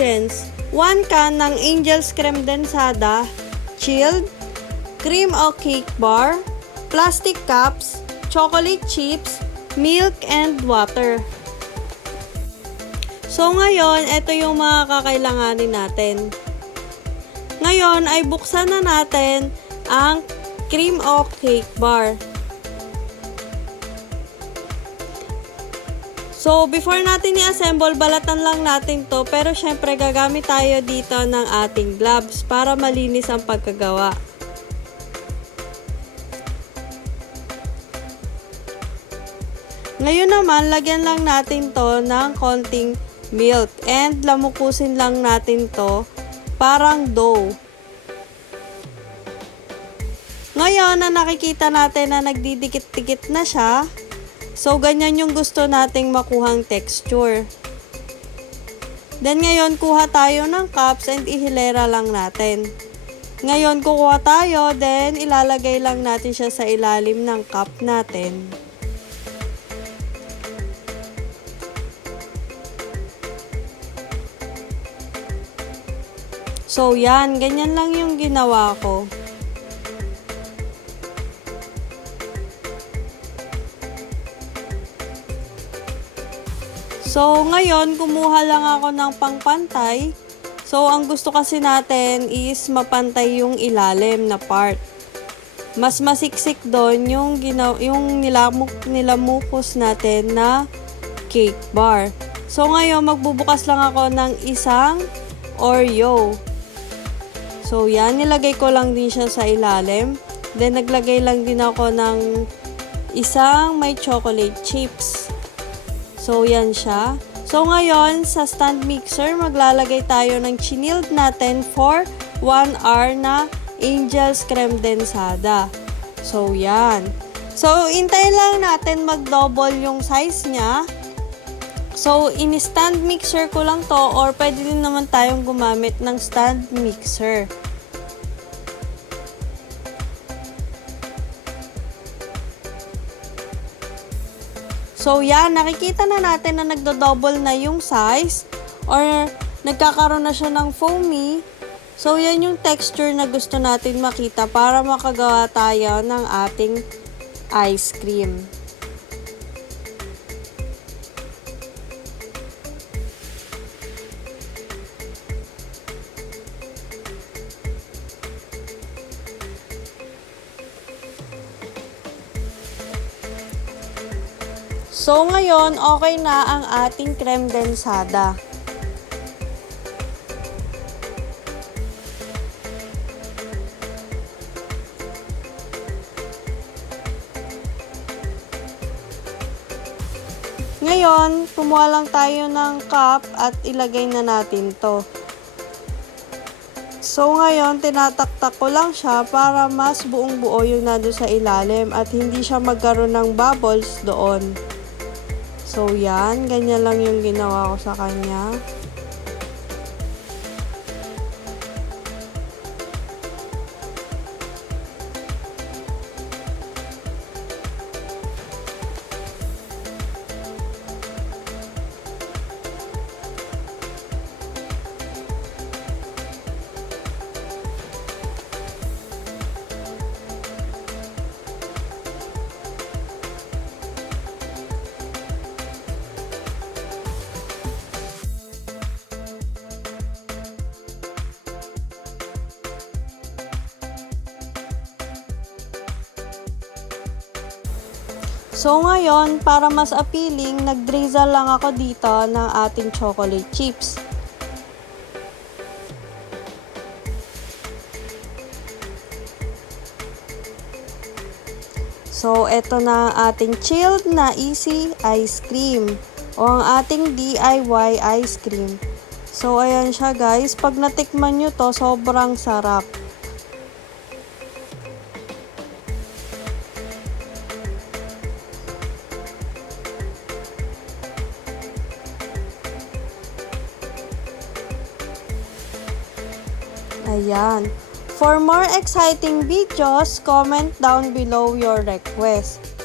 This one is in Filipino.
ingredients: 1 can ng Angel's Creme Densada, chilled, cream o cake bar, plastic cups, chocolate chips, milk, and water. So ngayon, ito yung mga kakailanganin natin. Ngayon ay buksan na natin ang cream o cake bar. So, before natin i-assemble, balatan lang natin to. Pero syempre, gagamit tayo dito ng ating gloves para malinis ang pagkagawa. Ngayon naman, lagyan lang natin to ng konting milk. And lamukusin lang natin to parang dough. Ngayon na nakikita natin na nagdidikit-dikit na siya, so, ganyan yung gusto nating makuhang texture. Then, ngayon, kuha tayo ng cups and ihilera lang natin. Ngayon, kukuha tayo, then ilalagay lang natin siya sa ilalim ng cup natin. So, yan. Ganyan lang yung ginawa ko. So, ngayon, kumuha lang ako ng pangpantay. So, ang gusto kasi natin is mapantay yung ilalim na part. Mas masiksik doon yung nilamukos natin na cake bar. So, ngayon, magbubukas lang ako ng isang Oreo. So, yan. Nilagay ko lang din siya sa ilalim. Then, naglagay lang din ako ng isang may chocolate chips. So, yan siya. So, ngayon, sa stand mixer, maglalagay tayo ng chinilled natin for 1 hour na Angel's Creme Densada. So, yan. So, hintayin lang natin mag-double yung size niya. So, in-stand mixer ko lang to or pwede din naman tayong gumamit ng stand mixer. So, yan. Nakikita na natin na nagdo-double na yung size or nagkakaroon na siya ng foamy. So, yan yung texture na gusto natin makita para makagawa tayo ng ating ice cream. So, ngayon, okay na ang ating creme densada. Ngayon, kumuha lang tayo ng cup at ilagay na natin to. So, ngayon, tinataktak ko lang siya para mas buong buo yung nandun sa ilalim at hindi siya magkaroon ng bubbles doon. So, yan. Ganyan lang yung ginawa ko sa kanya. So, ngayon, para mas appealing, nag-drizzle lang ako dito ng ating chocolate chips. So, eto na ang ating chilled na easy ice cream o ang ating DIY ice cream. So, ayan siya guys. Pag natikman nyo to, sobrang sarap. Ayan. For more exciting videos, comment down below your request.